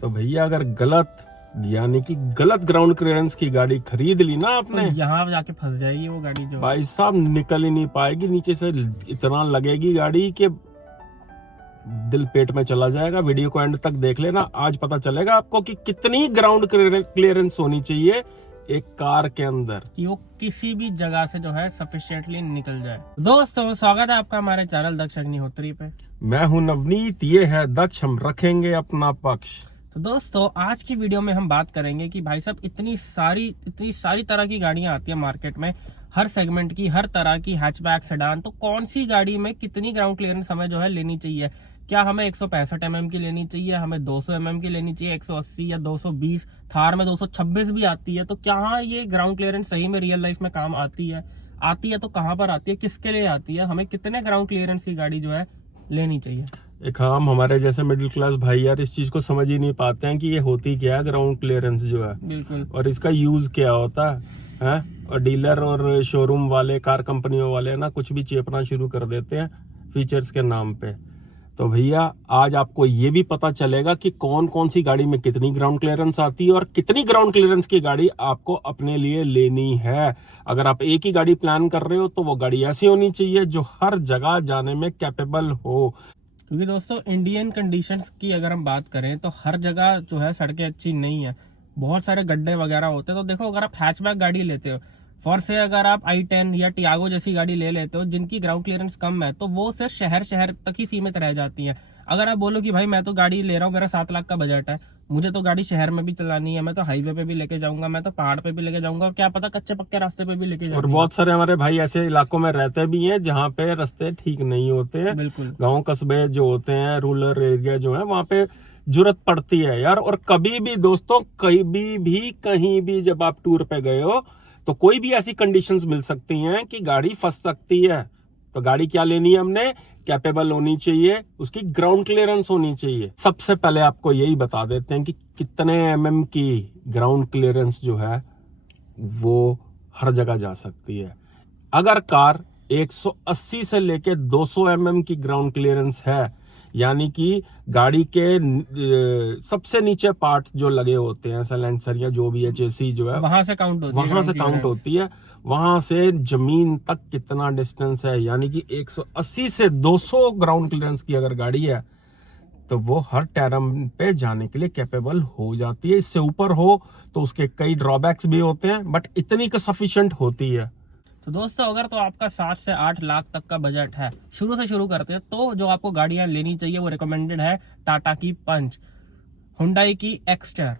तो भैया अगर गलत यानी कि गलत ग्राउंड क्लियरेंस की गाड़ी खरीद ली ना आपने, तो यहाँ जाके फंस जाएगी वो गाड़ी जो भाई साहब निकल ही नहीं पाएगी नीचे से। इतना लगेगी गाड़ी कि दिल पेट में चला जाएगा। वीडियो को एंड तक देख लेना, आज पता चलेगा आपको कि कितनी ग्राउंड क्लियरेंस होनी चाहिए एक कार के अंदर कि वो किसी भी जगह से जो है सफिशिएंटली निकल जाए। दोस्तों स्वागत है आपका हमारे चैनल दक्ष अग्निहोत्री पे। मैं हूं नवनीत, ये है दक्ष, हम रखेंगे अपना पक्ष। तो दोस्तों आज की वीडियो में हम बात करेंगे कि भाई साहब इतनी सारी तरह की गाड़ियां आती है मार्केट में, हर सेगमेंट की, हर तरह की, हैचबैक, सेडान। तो कौन सी गाड़ी में कितनी ग्राउंड क्लियरेंस हमें जो है लेनी चाहिए? क्या हमें 165 mm की लेनी चाहिए, हमें 200 mm की लेनी चाहिए, 180 या 220? थार में 226 भी आती है। तो क्या ये ग्राउंड क्लियरेंस सही में रियल लाइफ में काम आती है? आती है तो कहाँ पर आती है, किसके लिए आती है, हमें कितने ग्राउंड क्लियरेंस की गाड़ी जो है लेनी चाहिए? एक हमारे जैसे मिडिल क्लास भाई यार इस चीज को समझ ही नहीं पाते हैं कि ये होती क्या है ग्राउंड क्लियरेंस जो है, बिल्कुल, और इसका यूज क्या होता है। और डीलर और शोरूम वाले, कार कंपनियों वाले ना कुछ भी चेपना शुरू कर देते हैं फीचर्स के नाम पे। तो भैया आज आपको ये भी पता चलेगा कि कौन कौन सी गाड़ी में कितनी ग्राउंड क्लियरेंस आती है और कितनी ग्राउंड क्लियरेंस की गाड़ी आपको अपने लिए लेनी है। अगर आप एक ही गाड़ी प्लान कर रहे हो तो वो गाड़ी ऐसी होनी चाहिए जो हर जगह जाने में कैपेबल हो। क्योंकि दोस्तों इंडियन कंडीशंस की अगर हम बात करें तो हर जगह जो है सड़कें अच्छी नहीं है, बहुत सारे गड्ढे वगैरह होते हैं। तो देखो अगर आप हैचबैक गाड़ी लेते हो, फॉर से अगर आप i10 या टियागो जैसी गाड़ी ले लेते हो जिनकी ग्राउंड क्लियरेंस कम है, तो वो सिर्फ शहर तक ही सीमित रह जाती है। अगर आप बोलो कि भाई मैं तो गाड़ी ले रहा हूँ, मेरा 7 लाख का बजट है, मुझे तो गाड़ी शहर में भी चलानी है, मैं तो हाईवे पे भी लेके जाऊंगा, मैं तो पहाड़ पे भी लेके जाऊंगा, और क्या पता कच्चे पक्के रास्ते पे भी लेके और जाऊंगा। बहुत सारे हमारे भाई ऐसे इलाकों में रहते भी हैं जहाँ पे रास्ते ठीक नहीं होते हैं। बिल्कुल, गांव कस्बे जो होते हैं, रूरल एरिया जो है, वहाँ पे जरूरत पड़ती है यार। और कभी भी दोस्तों, कहीं भी जब आप टूर पे गए हो तो कोई भी ऐसी कंडीशंस मिल सकती हैं कि गाड़ी फंस सकती है। तो गाड़ी क्या लेनी है हमने? कैपेबल होनी चाहिए, उसकी ग्राउंड क्लियरेंस होनी चाहिए। सबसे पहले आपको यही बता देते हैं कि कितने mm की ग्राउंड क्लियरेंस जो है वो हर जगह जा सकती है। अगर कार 180 से लेके 200 mm की ग्राउंड क्लियरेंस है, यानी कि गाड़ी के सबसे नीचे पार्ट जो लगे होते हैं, साइलेंसर या जो भी है, चेसी जो है, वहां से काउंट होती है, वहां से काउंट होती है। वहां से जमीन तक कितना डिस्टेंस है, यानी कि 180 से 200 ग्राउंड क्लियरेंस की अगर गाड़ी है तो वो हर टर्म पे जाने के लिए कैपेबल हो जाती है। इससे ऊपर हो तो उसके कई ड्रॉबैक्स भी होते हैं, बट इतनी का सफिशिएंट होती है। तो दोस्तों अगर तो आपका 7 से 8 लाख तक का बजट है, शुरू से शुरू करते हैं, तो जो आपको गाड़ियां लेनी चाहिए वो रिकमेंडेड है टाटा की पंच, हुंडई की एक्स्टर,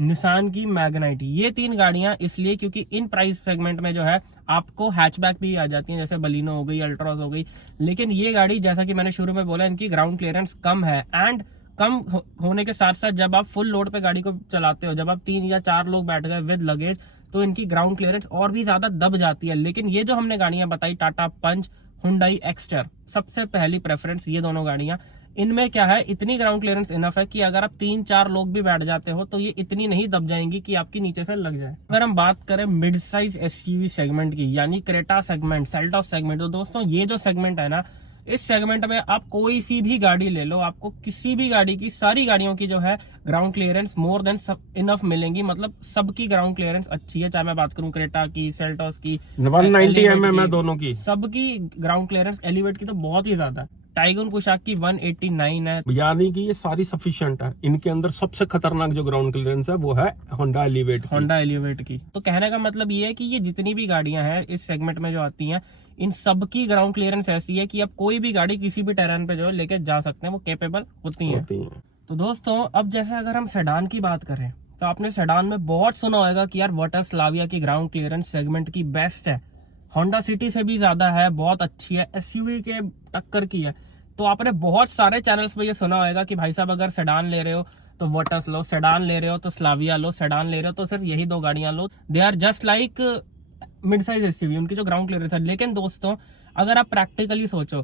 निसान की मैग्नाइट। ये 3 गाड़ियां इसलिए क्योंकि इन प्राइस सेगमेंट में जो है आपको हैचबैक भी आ जाती हैं, जैसे बलिनो हो गई, अल्ट्रॉस हो गई। लेकिन ये गाड़ी, जैसा कि मैंने शुरू में बोला, इनकी ग्राउंड क्लियरेंस कम है। एंड कम होने के साथ साथ जब आप फुल लोड पे गाड़ी को चलाते हो, जब आप 3 या 4 लोग बैठ गए विद लगेज, तो इनकी ग्राउंड क्लियरेंस और भी ज्यादा दब जाती है। लेकिन ये जो हमने गाड़ियां बताई, टाटा पंच, हुंडई एक्स्टर, सबसे पहली प्रेफरेंस ये दोनों गाड़ियां। इनमें क्या है, इतनी ग्राउंड क्लियरेंस इनफ है कि अगर आप 3-4 लोग भी बैठ जाते हो तो ये इतनी नहीं दब जाएंगी कि आपकी नीचे से लग जाए। अगर हम बात करें मिड साइज एसयूवी सेगमेंट की, यानी क्रेटा सेगमेंट, सेल्टॉस सेगमेंट, तो दोस्तों ये जो सेगमेंट है ना, इस सेगमेंट में आप कोई सी भी गाड़ी ले लो, आपको किसी भी गाड़ी की, सारी गाड़ियों की जो है ground clearance more than enough मिलेंगी। मतलब सबकी ग्राउंड क्लियरेंस अच्छी है, चाहे मैं बात करूं क्रेटा की, सेल्टॉस की, 190 mm है दोनों की, सबकी ग्राउंड क्लियरेंस, एलिवेट की तो बहुत ही ज्यादा। टाइगन पोशाक की 189 है, यानी कि ये सारी सफिशिएंट है। इनके अंदर सबसे खतरनाक जो ग्राउंड क्लियरेंस है वो है होंडा एलिवेट की। तो कहने का मतलब ये है कि ये जितनी भी गाड़ियां हैं इस सेगमेंट में जो आती हैं, इन सब की ग्राउंड क्लियरेंस ऐसी है कि आप कोई भी गाड़ी किसी भी टेरेन पे जो है लेके जा सकते हैं, वो कैपेबल होती हैं। तो दोस्तों अब जैसे अगर हम सेडान की बात करें, तो आपने सेडान में बहुत सुना होगा कि यार वाटर स्लाविया की ग्राउंड क्लियरेंस सेगमेंट की बेस्ट है, होंडा सिटी से भी ज्यादा है, बहुत अच्छी है, एसयूवी के टक्कर की है। तो आपने बहुत सारे चैनल्स पे ये सुना होगा कि भाई साहब अगर सेडान ले रहे हो तो वोटस लो, सेडान ले रहे हो तो स्लाविया लो, सेडान ले रहे हो तो सिर्फ यही 2 गाड़ियां लो, they are just like mid size SUV, उनकी जो ग्राउंड क्लियरेंस है। लेकिन दोस्तों अगर आप प्रैक्टिकली सोचो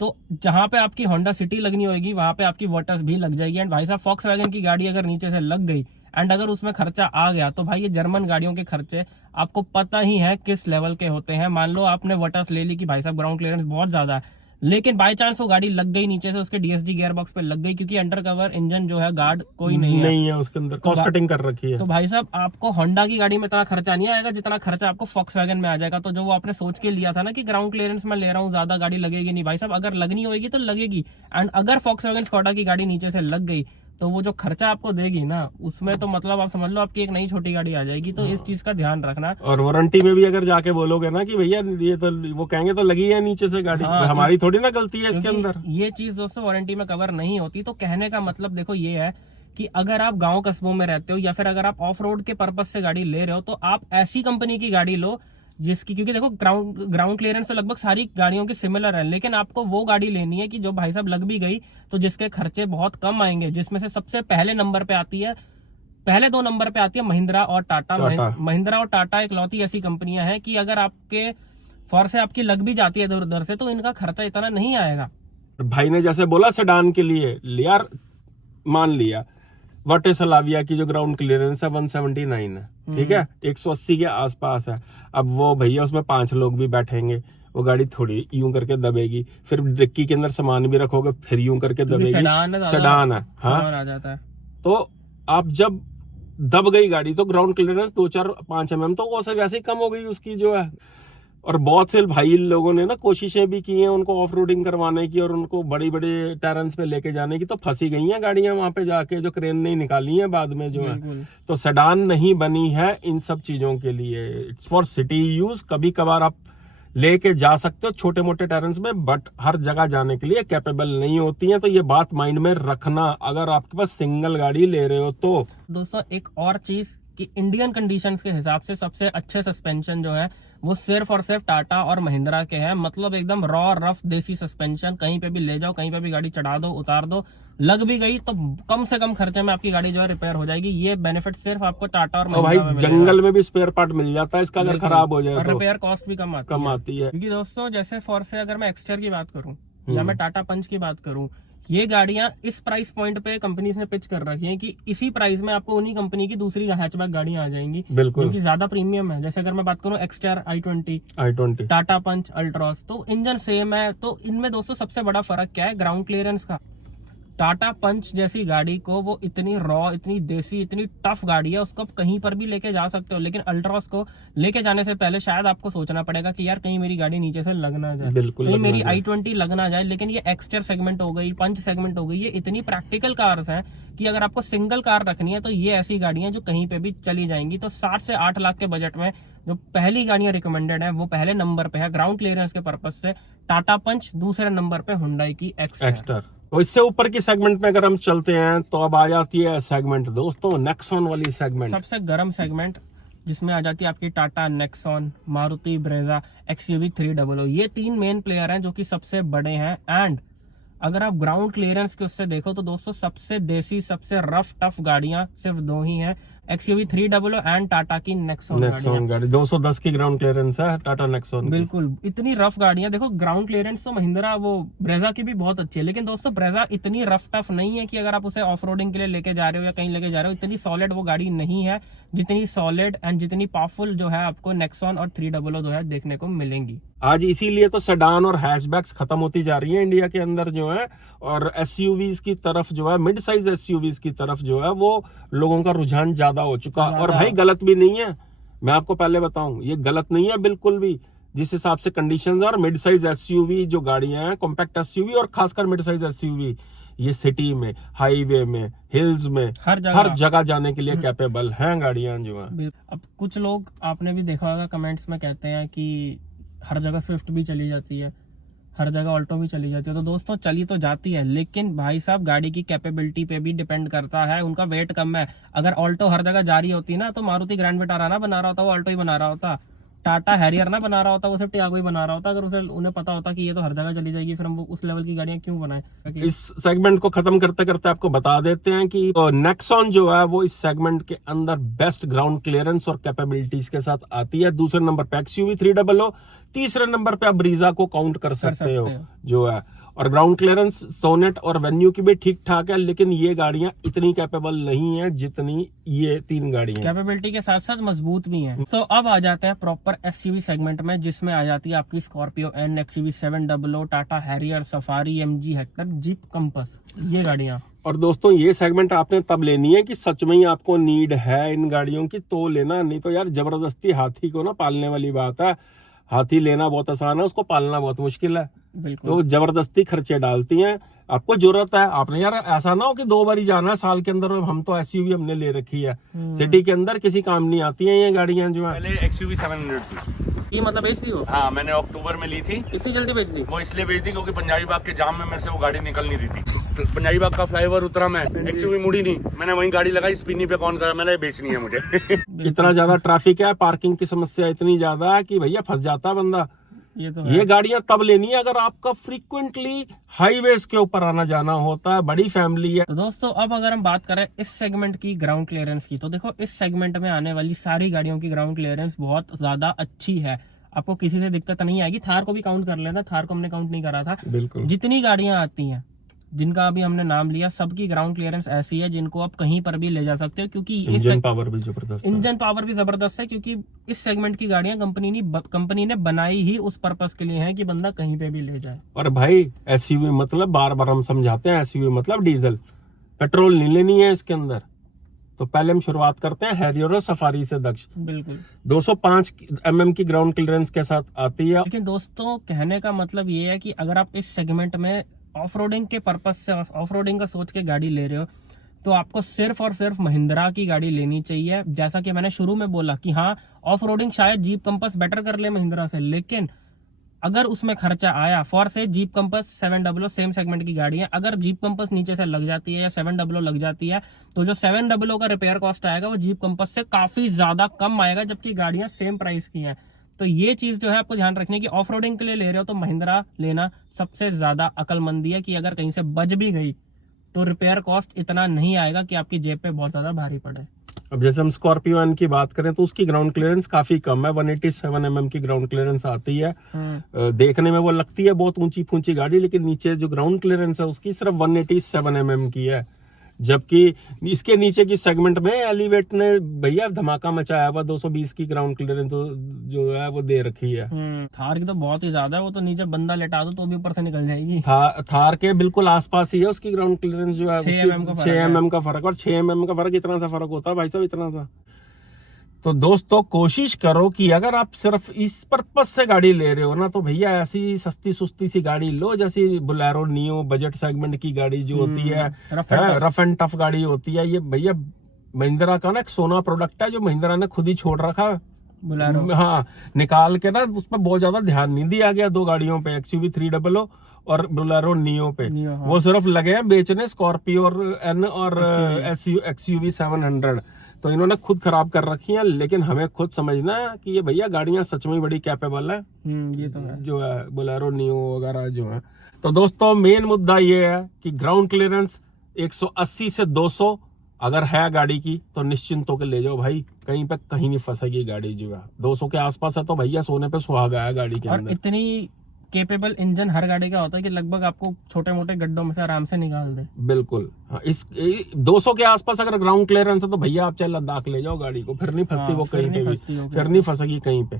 तो जहां पे आपकी होंडा सिटी लगनी होगी वहां पे आपकी वोटस भी लग जाएगी। एंड भाई साहब फॉक्सवैगन की गाड़ी अगर नीचे से लग गई एंड अगर उसमें खर्चा आ गया, तो भाई ये जर्मन गाड़ियों के खर्चे आपको पता ही है किस लेवल के होते हैं। मान लो आपने वोटस ले ली कि भाई साहब ग्राउंड क्लियरेंस बहुत ज्यादा है, लेकिन बाय चांस वो गाड़ी लग गई नीचे से, उसके डीएसजी गियर बॉक्स पे लग गई, क्योंकि अंडर कवर इंजन जो है गार्ड कोई नहीं है उसके अंदर, कॉस्ट कटिंग कर रखी है। तो भाई साहब आपको होंडा की गाड़ी में इतना खर्चा नहीं आएगा जितना खर्चा आपको फॉक्सवैगन में आ जाएगा। तो जो वो आपने सोच के लिया था ना कि ग्राउंड क्लियरेंस में ले रहा हूँ, ज्यादा गाड़ी लगेगी नहीं, भाई साहब अगर लगनी होगी तो लगेगी। एंड अगर फॉक्सवैगन स्कोडा की गाड़ी नीचे से लग गई तो वो जो खर्चा आपको देगी ना, उसमें तो मतलब आप समझ लो आपकी एक नई छोटी गाड़ी आ जाएगी। तो इस चीज का ध्यान रखना। और वारंटी में भी अगर जाके बोलोगे ना कि भैया ये तो, वो कहेंगे तो लगी है नीचे से गाड़ी, हाँ, हमारी थोड़ी ना गलती है इसके क्योंकि अंदर। ये चीज दोस्तों वारंटी में कवर नहीं होती। तो कहने का मतलब देखो ये है कि अगर आप गांव कस्बों में रहते हो या फिर अगर आप ऑफ रोड के पर्पज से गाड़ी ले रहे हो, तो आप ऐसी कंपनी की गाड़ी लो जिसकी, क्योंकि देखो ग्राउंड क्लियरेंस तो लगभग सारी गाड़ियों की सिमिलर है, लेकिन आपको वो गाड़ी लेनी है कि जो भाई साहब लग भी गई तो जिसके खर्चे बहुत कम आएंगे, जिसमें से सबसे पहले नंबर पे आती है, पहले 2 नंबर पे आती है महिंद्रा और टाटा। महिंद्रा और टाटा इकलौती ऐसी कंपनियां हैं कि अगर आपके फॉर से आपकी लग भी जाती है इधर उधर से तो इनका खर्चा इतना नहीं आएगा। भाई ने जैसे बोला सेडान के लिए यार, मान लिया वाटे सलाविया की जो ग्राउंड क्लियरेंस है 179 है, ठीक है, 180 के आसपास है। अब वो भैया उसमें 5 लोग भी बैठेंगे, वो गाड़ी थोड़ी यूं करके दबेगी, फिर डिक्की के अंदर सामान भी रखोगे फिर यूं करके दबेगी। सेडान है, हाँ आ जाता है। तो आप जब दब गई गाड़ी तो ग्राउंड क्लियरेंस 2-4-5 mm तो वो सब वैसे ही कम हो गई उसकी जो है। और बहुत से भाई लोगों ने ना कोशिशें भी की हैं उनको ऑफ रोडिंग करवाने की और उनको बड़ी बड़ी टेरेंस पे लेके जाने की, तो फंसी गई हैं गाड़ियां वहां पे जाके, जो क्रेन नहीं निकाली हैं बाद में जो है। तो सेडान नहीं बनी है इन सब चीजों के लिए, इट्स फॉर सिटी यूज। कभी कभार आप लेके जा सकते हो छोटे मोटे टेरेंस में, बट हर जगह जाने के लिए कैपेबल नहीं होती हैं। तो ये बात माइंड में रखना अगर आपके पास सिंगल गाड़ी ले रहे हो तो। दोस्तों एक और चीज कि इंडियन कंडीशंस के हिसाब से सबसे अच्छे सस्पेंशन जो है वो सिर्फ और सिर्फ टाटा और महिंद्रा के हैं। मतलब एकदम रॉ रफ देसी सस्पेंशन, कहीं पे भी ले जाओ, कहीं पे भी गाड़ी चढ़ा दो, उतार दो, लग भी गई तो कम से कम खर्चे में आपकी गाड़ी जो है रिपेयर हो जाएगी। ये बेनिफिट सिर्फ आपको टाटा और महिंद्रा में मिलेगा। जंगल में भी स्पेयर पार्ट मिल जाता है इसका अगर खराब हो जाए और तो। रिपेयर कॉस्ट भी कम आती है। क्योंकि दोस्तों जैसे फॉर से अगर मैं एक्सटर की बात करूं या मैं टाटा पंच की बात करूं, ये गाड़ियां इस प्राइस पॉइंट पे कंपनीज ने पिच कर रखी हैं कि इसी प्राइस में आपको उन्हीं कंपनी की दूसरी हैचबैक गाड़ियां आ जाएंगी जो कि ज्यादा प्रीमियम है। जैसे अगर मैं बात करूं एक्सटर, i20, टाटा पंच, अल्ट्रॉस, तो इंजन सेम है। तो इनमें दोस्तों सबसे बड़ा फर्क क्या है? ग्राउंड क्लियरेंस का। टाटा पंच जैसी गाड़ी को वो इतनी रॉ, इतनी देसी, इतनी टफ गाड़ी है, उसको आप कहीं पर भी लेके जा सकते हो। लेकिन अल्ट्रॉस को लेके जाने से पहले शायद आपको सोचना पड़ेगा कि यार कहीं मेरी गाड़ी नीचे से लग ना जाए, कहीं मेरी i20 लग ना जाए। लेकिन ये एक्सटर सेगमेंट हो गई, पंच सेगमेंट हो गई, ये इतनी प्रैक्टिकल कार्स हैं कि अगर आपको सिंगल कार रखनी है तो ये ऐसी गाड़ियां जो कहीं पे भी चली जाएंगी। तो 7 से 8 लाख के बजट में जो पहली गाड़ियां रिकमेंडेड है वो पहले नंबर पे है ग्राउंड क्लियरेंस के पर्पज से टाटा पंच, दूसरे नंबर पे हुंडई की एक्सटर। तो इससे ऊपर की सेगमेंट में अगर हम चलते हैं तो अब आ जाती है सेगमेंट दोस्तों नेक्सॉन वाली सेगमेंट, सबसे गर्म सेगमेंट, जिसमें आ जाती है आपकी Tata Nexon, Maruti Brezza, XUV 300। ये 3 मेन प्लेयर हैं जो कि सबसे बड़े हैं। एंड अगर आप ग्राउंड क्लियरेंस के उससे देखो तो दोस्तों सबसे देसी, सबसे रफ टफ गाड़ियां सिर्फ 2 ही हैं, XUV 300 एंड टाटा की नेक्सॉन गाड़ी। 210 की ग्राउंड क्लियरेंस है टाटा नेक्सॉन। बिल्कुल, इतनी रफ गाड़ियां। देखो ग्राउंड क्लियरेंस तो महिंद्रा वो ब्रेजा की भी बहुत अच्छी है, लेकिन दोस्तों ब्रेजा इतनी रफ टफ नहीं है कि अगर आप उसे ऑफ रोडिंग के लिए लेके जा रहे हो या कहीं लेके जा रहे हो, इतनी सॉलिड वो गाड़ी नहीं है जितनी सॉलिड एंड जितनी पावरफुल जो है आपको नेक्सॉन और 300 जो है देखने को मिलेंगी। आज इसीलिए तो सेडान और हैचबैक्स खत्म होती जा रही हैं इंडिया के अंदर जो है, और एसयूवीज की तरफ जो है, मिड साइज एसयूवीज की तरफ जो है वो लोगों का रुझान ज्यादा हो चुका। और भाई गलत भी नहीं है, मैं आपको पहले बताऊं, ये गलत नहीं है बिल्कुल भी। जिस हिसाब से कंडीशंस और मिड साइज एसयूवी जो गाड़ियां हैं, कॉम्पैक्ट एसयूवी और खासकर मिड साइज एसयूवी, ये सिटी में, हाईवे में, हिल्स में, हर जगह जाने के लिए कैपेबल हैं गाड़ियां जो है। अब कुछ लोग आपने भी देखा होगा कमेंट्स में कहते हैं कि हर जगह स्विफ्ट भी चली जाती है, हर जगह ऑल्टो भी चली जाती है। तो दोस्तों चली तो जाती है, लेकिन भाई साहब गाड़ी की कैपेबिलिटी पे भी डिपेंड करता है, उनका वेट कम है। अगर ऑल्टो हर जगह जा रही होती ना तो मारुति ग्रैंड विटारा ना बना रहा होता, वो ऑल्टो ही बना रहा होता। टाटा हैरियर ना बना रहा होता, वो सिर्फ टियागो ही बना रहा होता। अगर उन्हें पता होता कि ये तो हर जगह चली जाएगी, फिर हम उस लेवल की गाड़ियां क्यों बनाए। इस सेगमेंट को खत्म करते करते आपको बता देते हैं कि नेक्सॉन जो है वो इस सेगमेंट के अंदर बेस्ट ग्राउंड क्लियरेंस और कैपेबिलिटीज के साथ आती है। दूसरे नंबर पे XUV 300, तीसरे नंबर पे आप ब्रीजा को काउंट कर सकते हो जो है। और ग्राउंड क्लियरेंस सोनेट और वेन्यू की भी ठीक ठाक है, लेकिन ये गाड़ियां इतनी कैपेबल नहीं है जितनी ये 3 गाड़ियां। कैपेबिलिटी के साथ साथ मजबूत भी हैं। तो अब आ जाते हैं प्रॉपर एसयूवी सेगमेंट में, जिसमें आ जाती है आपकी Scorpio N, XUV 700, Tata Harrier, safari, MG Hector, Jeep Compass, ये गाड़ियां। और दोस्तों ये सेगमेंट आपने तब लेनी है कि सच में ही आपको नीड है इन गाड़ियों की तो लेना, नहीं तो यार जबरदस्ती हाथी को ना पालने वाली बात है। हाथी लेना बहुत आसान है, उसको पालना बहुत मुश्किल है। बिल्कुल। तो जबरदस्ती खर्चे डालती हैं। आपको जरूरत है, आपने यार ऐसा ना हो कि 2 बार ही जाना है साल के अंदर, और हम तो एसयूवी हमने ले रखी है सिटी के अंदर, किसी काम नहीं आती है ये गाड़ियां जो है। पहले एक्सयूवी 700 थी। ये मतलब बेच दी हो? हाँ, मैंने अक्टूबर में ली थी। इतनी जल्दी बेच दी? वो इसलिए बेच दी क्योंकि पंजाबी बाग के जाम में मेरे से वो गाड़ी निकल नहीं रही थी। पंजाबी बाग का फ्लाईओवर उतरा मैं, एक्सयूवी मुड़ी नहीं, मैंने वहीं गाड़ी लगाई, स्पिनी पे कौन करा, मैंने बेचनी है मुझे। इतना ज्यादा ट्रैफिक है, पार्किंग की समस्या इतनी ज्यादा है कि भैया फंस जाता है बंदा। ये तो ये गाड़ियां तब लेनी है अगर आपका फ्रीक्वेंटली हाईवेज के ऊपर आना जाना होता है, बड़ी फैमिली है। तो दोस्तों अब अगर हम बात करें इस सेगमेंट की ग्राउंड क्लियरेंस की, तो देखो इस सेगमेंट में आने वाली सारी गाड़ियों की ग्राउंड क्लियरेंस बहुत ज्यादा अच्छी है, आपको किसी से दिक्कत नहीं आएगी। थार को भी काउंट कर लेना, थार को हमने काउंट नहीं करा था। बिल्कुल। जितनी गाड़ियां आती हैं जिनका अभी हमने नाम लिया, सबकी ग्राउंड क्लियरेंस ऐसी है जिनको आप कहीं पर भी ले जा सकते हो, क्योंकि इंजन पावर भी जबरदस्त है। इंजन पावर भी जबरदस्त है, क्योंकि इस सेगमेंट की गाड़ियां कंपनी ने बनाई ही उस पर्पस के लिए है कि बंदा कहीं पे भी ले जाए। और भाई एसयूवी मतलब बार बार हम समझाते हैं, एसयूवी मतलब डीजल, पेट्रोल नहीं लेनी है इसके अंदर। तो पहले हम शुरुआत करते हैं हैरियर और सफारी से दक्ष। बिल्कुल। 205 mm की ग्राउंड क्लियरेंस के साथ आती है। लेकिन दोस्तों कहने का मतलब ये है कि अगर आप इस सेगमेंट में ऑफ रोडिंग के पर्पज से, ऑफ रोडिंग का सोच के गाड़ी ले रहे हो, तो आपको सिर्फ और सिर्फ महिंद्रा की गाड़ी लेनी चाहिए। जैसा कि मैंने शुरू में बोला कि हाँ, ऑफ रोडिंग शायद जीप कंपास बेटर कर ले महिंद्रा से, लेकिन अगर उसमें खर्चा आया, फॉर से जीप कंपास 700 सेम सेगमेंट की गाड़ी है, अगर जीप कंपास नीचे से लग जाती है या 700 लग जाती है, तो जो 700 का रिपेयर कॉस्ट आएगा वो जीप कंपास से काफी ज्यादा कम आएगा, जबकि गाड़ियां सेम प्राइस की हैं। तो ये चीज जो है आपको ध्यान रखनी है कि ऑफ रोडिंग के लिए ले रहे हो तो महिंद्रा लेना सबसे ज्यादा अकलमंदी है, कि अगर कहीं से बच भी गई तो रिपेयर कॉस्ट इतना नहीं आएगा कि आपकी जेब पे बहुत ज्यादा भारी पड़े। अब जैसे हम स्कॉर्पियो एन की बात करें तो उसकी ग्राउंड क्लियरेंस काफी कम है, 187 mm की ग्राउंड क्लियरेंस आती है। देखने में वो लगती है बहुत ऊंची फूंची गाड़ी, लेकिन नीचे जो ग्राउंड क्लियरेंस है उसकी सिर्फ 187 mm की है, जबकि इसके नीचे की सेगमेंट में एलिवेट ने भैया धमाका मचाया हुआ, 220 की ग्राउंड क्लियरेंस जो है वो दे रखी है। थार की तो बहुत ही ज्यादा है, वो तो नीचे बंदा लेटा दो तो भी ऊपर से निकल जाएगी। थार के बिल्कुल आसपास ही है उसकी ग्राउंड क्लियरेंस जो है, 6 mm का फर्क, और 6 mm का फर्क इतना सा फर्क होता है भाई साहब, इतना सा। तो दोस्तों कोशिश करो कि अगर आप सिर्फ इस पर्पस से गाड़ी ले रहे हो ना, तो भैया ऐसी सस्ती सुस्ती सी गाड़ी लो, जैसी बोलेरो नियो, बजट सेगमेंट की गाड़ी जो होती है, रफ एंड टफ गाड़ी होती है। ये भैया महिंद्रा का ना एक सोना प्रोडक्ट है जो महिंद्रा ने खुद ही छोड़ रखा है, बोलेरो। हाँ, निकाल के ना उस पर बहुत ज्यादा ध्यान नहीं दिया गया, 2 गाड़ियों पे, एक्सयूवी 300 और बोलेरो नियो पे। हाँ। वो सिर्फ लगे हैं बेचने स्कॉर्पियो और एन और एक्सयूवी 700, तो इन्होंने खुद खराब कर रखी है। लेकिन हमें खुद समझना है कि ये भैया गाड़ियां सच में बड़ी कैपेबल है, ये तो है, जो है बोलेरो नियो वगैरह जो है। तो दोस्तों मेन मुद्दा ये है कि ग्राउंड क्लियरेंस 180 से 200 अगर है गाड़ी की तो निश्चिंत होकर ले जाओ भाई, कहीं पे कहीं नहीं फंसेगी गाड़ी जो है। 200 के आसपास है तो भैया सोने पे सुहागा है गाड़ी के और अंदर। इतनी केपेबल इंजन हर गाड़ी का होता है कि लगभग आपको छोटे मोटे गड्ढों में से आराम से निकाल दे। बिल्कुल हाँ, इस 200 के आसपास अगर ग्राउंड क्लियरेंस है तो भैया आप चाहे लद्दाख ले जाओ गाड़ी को, फिर नहीं फंसती वो कहीं पे भी, फिर नहीं फंसेगी कहीं पे,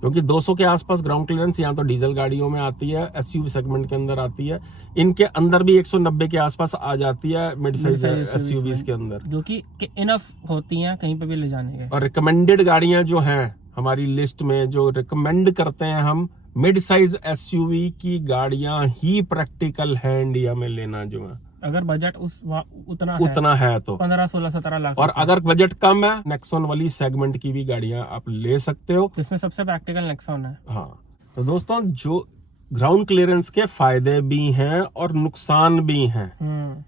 क्योंकि 200 के आसपास ग्राउंड क्लियरेंस यहाँ तो डीजल गाड़ियों में आती है, एसयूवी सेगमेंट के अंदर आती है, इनके अंदर भी 190 के आसपास आ जाती है मिड साइज एसयूवीज के अंदर, जो कि इनफ होती हैं कहीं पे भी ले जाने के। और रिकमेंडेड गाड़ियां जो हैं हमारी लिस्ट में, जो रिकमेंड करते हैं हम, मिड साइज एसयूवी की गाड़ियां ही प्रैक्टिकल है इंडिया में लेना जो है, अगर बजट उतना है तो 15, 16, 17 लाख। और अगर बजट कम है, नेक्सॉन वाली सेगमेंट की भी गाड़ियां आप ले सकते हो, जिसमें सबसे प्रैक्टिकल नेक्सॉन है। हाँ, तो दोस्तों जो ग्राउंड क्लियरेंस के फायदे भी हैं और नुकसान भी हैं।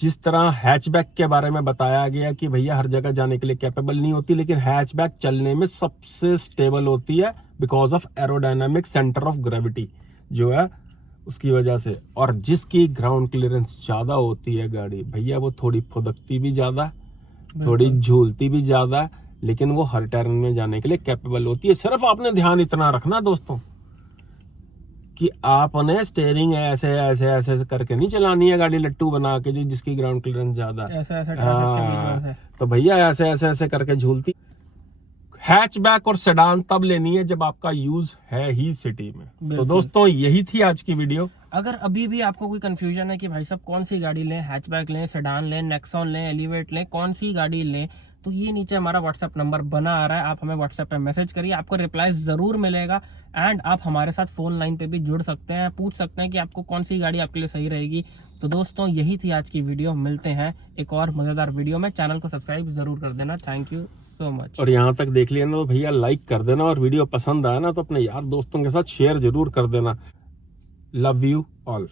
जिस तरह हैचबैक के बारे में बताया गया कि भैया हर जगह जाने के लिए कैपेबल नहीं होती, लेकिन हैचबैक चलने में सबसे स्टेबल होती है because of aerodynamic centre of gravity जो है उसकी वजह से। और जिसकी ग्राउंड क्लियरेंस ज्यादा होती है गाड़ी, भैया वो थोड़ी फुदकती भी ज्यादा, थोड़ी झूलती भी ज्यादा, लेकिन वो हर टर्न में जाने के लिए कैपेबल होती है। सिर्फ आपने ध्यान इतना रखना दोस्तों कि आपने स्टेयरिंग ऐसे ऐसे ऐसे ऐसे करके नहीं चलानी है गाड़ी लट्टू बना के, जो जिसकी ग्राउंड क्लियरेंस ज्यादा है। ऐसा ऐसा ट्रैफिक के बीच में हाँ, से। तो भैया ऐसे ऐसे ऐसे करके झूलती। हैचबैक और सेडान तब लेनी है जब आपका यूज है ही सिटी में। तो बिल्कुल। दोस्तों यही थी आज की वीडियो। अगर अभी भी आपको कोई कंफ्यूजन है कि भाई साहब कौन सी गाड़ी लें, हैचबैक लें, सेडान लें, नेक्सॉन लें, एलिवेट लें, कौन सी गाड़ी लें, तो ये नीचे हमारा व्हाट्सएप नंबर बना आ रहा है, आप हमें व्हाट्सएप पे मैसेज करिए, आपको रिप्लाई जरूर मिलेगा। एंड आप हमारे साथ फोन लाइन पे भी जुड़ सकते हैं, पूछ सकते हैं कि आपको कौन सी गाड़ी आपके लिए सही रहेगी। तो दोस्तों यही थी आज की वीडियो, मिलते हैं एक और मजेदार वीडियो में। चैनल को सब्सक्राइब जरूर कर देना। Thank you so much. और यहाँ तक देख लिया ना तो भैया लाइक कर देना, और वीडियो पसंद आया ना तो अपने यार दोस्तों के साथ शेयर जरूर कर देना। Love you all.